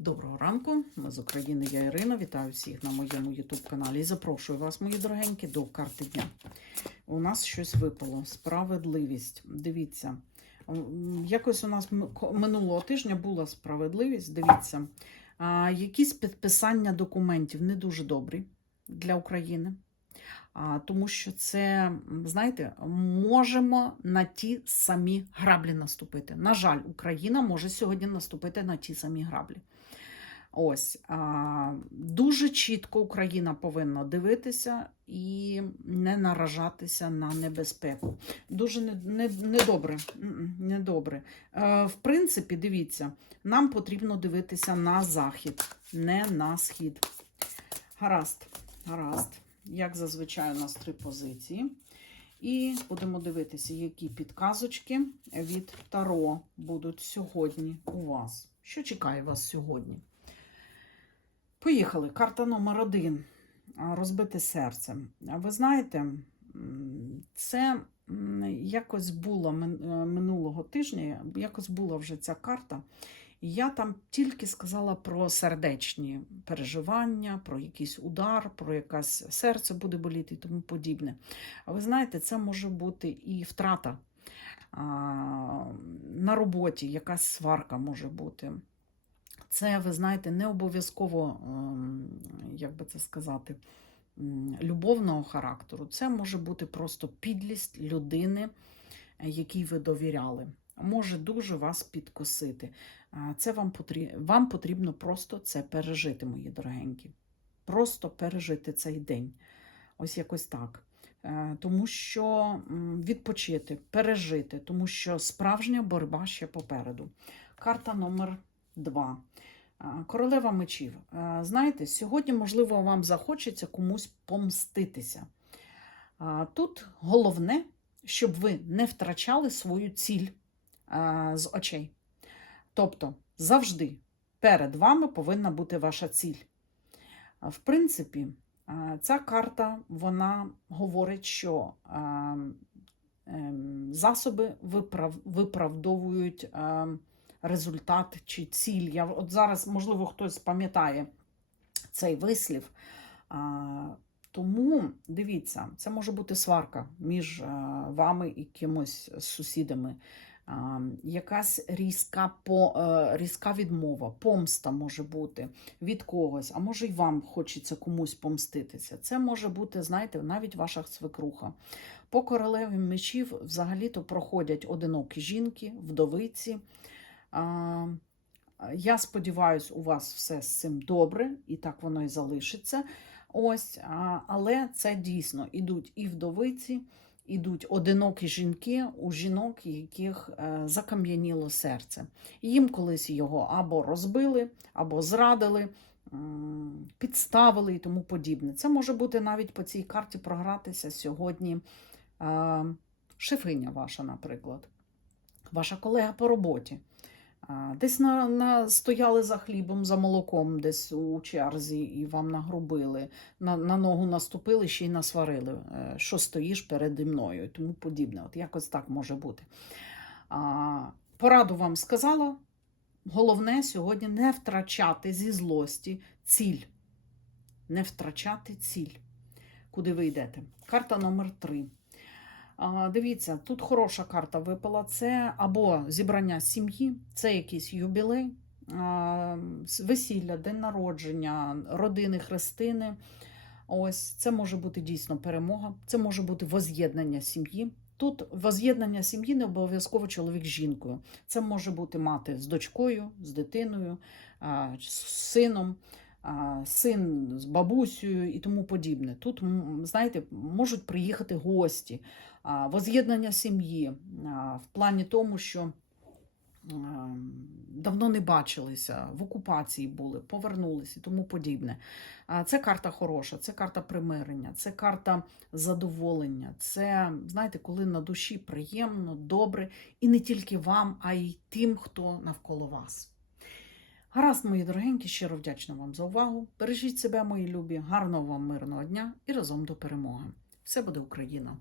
Доброго ранку, ми з України, я Ірина. Вітаю всіх на моєму YouTube-каналі запрошую вас, мої дорогенькі, до карти дня. У нас щось випало. Справедливість. Дивіться, якось у нас минулого тижня була справедливість. Дивіться, якісь підписання документів не дуже добрі для України. Тому що це, знаєте, можемо на ті самі граблі наступити. На жаль, Україна може сьогодні наступити на ті самі граблі. Ось дуже чітко Україна повинна дивитися і не наражатися на небезпеку. Дуже не, не, недобре. М-м, недобре. Е, в принципі, дивіться, нам потрібно дивитися на захід, не на схід. Гаразд, гаразд. Як зазвичай, у нас три позиції. І будемо дивитися, які підказочки від Таро будуть сьогодні у вас. Що чекає вас сьогодні? Поїхали. Карта номер один. Розбите серце. Ви знаєте, це якось було е, минулого тижня, якось була вже ця карта. Я там тільки сказала про сердечні переживання, про якийсь удар, про якесь серце буде боліти і тому подібне. А ви знаєте, це може бути і втрата а, на роботі, якась сварка може бути. Це, ви знаєте, не обов'язково, ем, як би це сказати, любовного характеру. Це може бути просто підлість людини, якій ви довіряли. Може дуже вас підкосити. Це вам потрібно, вам потрібно просто це пережити, мої дорогенькі. Просто пережити цей день. Ось якось так. Е, Тому що відпочити, пережити, тому що справжня боротьба ще попереду. Карта номер два. Королева мечів. Е, Знаєте, сьогодні, можливо, вам захочеться комусь помститися. Тут головне, щоб ви не втрачали свою ціль з очей. Тобто, завжди перед вами повинна бути ваша ціль. В принципі, ця карта вона говорить, що ем, засоби виправ, виправдовують. результат чи ціль. Я от зараз, можливо, хтось пам'ятає цей вислів. Тому дивіться, це може бути сварка між вами і кимось з сусідами. Якась різка, по, е, різка відмова, помста може бути від когось, а може й вам хочеться комусь помститися. Це може бути, знаєте, навіть ваша свекруха. По королеві мечів взагалі-то проходять одинокі жінки, вдовиці. Я сподіваюся, у вас все з цим добре, і так воно і залишиться. Ось, але це дійсно ідуть і вдовиці, ідуть одинокі жінки у жінок, яких е, закам'яніло серце. Їм колись його або розбили, або зрадили, підставили і тому подібне. Це може бути навіть по цій карті програтися сьогодні шифиня шефиня ваша, наприклад, ваша колега по роботі. Десь на, на, стояли за хлібом, за молоком, десь у черзі, і вам нагрубили, на, на ногу наступили, ще й насварили, е, що стоїш переді мною тому подібне. От якось так може бути. А, Пораду вам сказала. Головне сьогодні не втрачати зі злості ціль. Не втрачати ціль. Куди ви йдете? Карта номер 3. Дивіться, тут хороша карта випала. Це або зібрання сім'ї, це якийсь юбілей, весілля, день народження, родини, хрестини. Ось це може бути дійсно перемога, це може бути воз'єднання сім'ї. Тут воз'єднання сім'ї не обов'язково чоловік з жінкою. Це може бути мати з дочкою, з дитиною, з сином, син з бабусею і тому подібне. Тут, знаєте, можуть приїхати гості воз'єднання сім'ї в плані тому, що давно не бачилися, в окупації були, повернулися і тому подібне. Це карта хороша, це карта примирення, це карта задоволення. Це, знаєте, коли на душі приємно, добре, і не тільки вам, а й тим, хто навколо вас. Гаразд, мої дорогенькі, щиро вдячна вам за увагу. Бережіть себе, мої любі, гарного вам мирного дня і разом до перемоги. Все буде Україна!